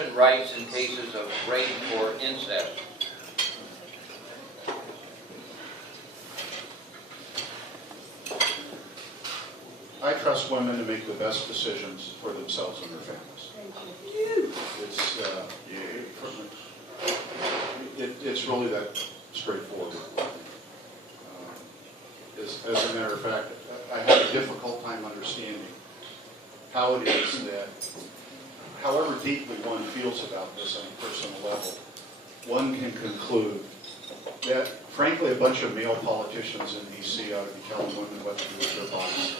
abortion rights in cases of rape or incest. I trust women to make the best decisions for themselves and their families. It's really that straightforward. As a matter of fact, I have a difficult time understanding how it is that, however deeply one feels about this on a personal level, one can conclude that, frankly, a bunch of male politicians in D.C. ought to be telling women what to do with their bodies.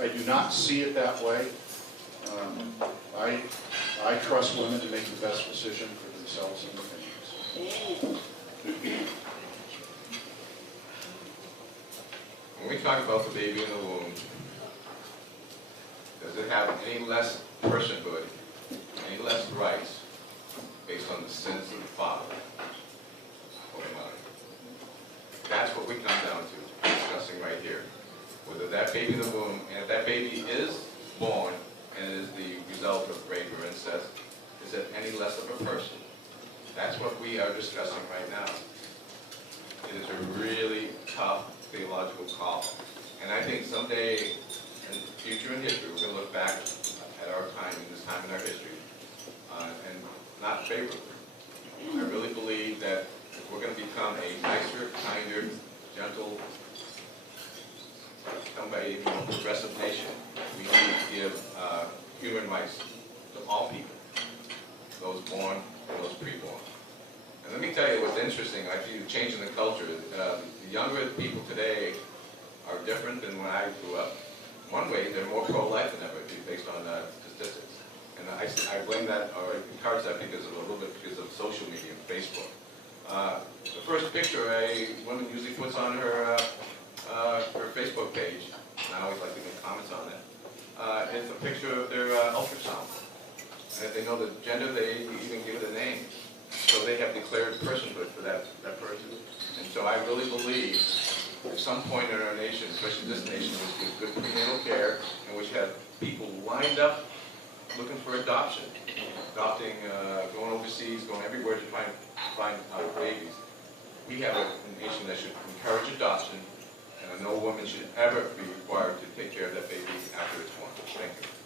I do not see it that way. I trust women to make the best decision for themselves and their families. When we talk about the baby in the womb, does it have any less personhood, any less rights based on the sins of the father or the mother? That's what we come down to discussing right here. Whether that baby in the womb, and if that baby is born and is the result of rape or incest, is it any less of a person? That's what we are discussing right now. It is a really tough theological call. And I think someday in the future in history, we're going to look back at our time, in this time in our history, and not favorably. I really believe that if we're going to become a nicer, kinder, gentle, a more progressive nation, we need to give human rights to all people, those born and those pre-born. And let me tell you what's interesting, I feel changing the culture. The younger people today are different than when I grew up. One way, they're more pro-life than ever, based on statistics. And I blame that, or encourage that because of a little bit because of social media, Facebook. The first picture a woman usually puts on her Facebook page, and I always like to make comments on it, is a picture of their ultrasound. And if they know the gender, they even give it a name. So they have declared personhood for that person. And so I really believe at some point in our nation, especially this nation, which gives good prenatal care and which has people lined up looking for adoption, adopting, going overseas, going everywhere to try and find babies. We have a nation that should encourage adoption, and no woman should ever be required to take care of that baby after it's born. Thank you.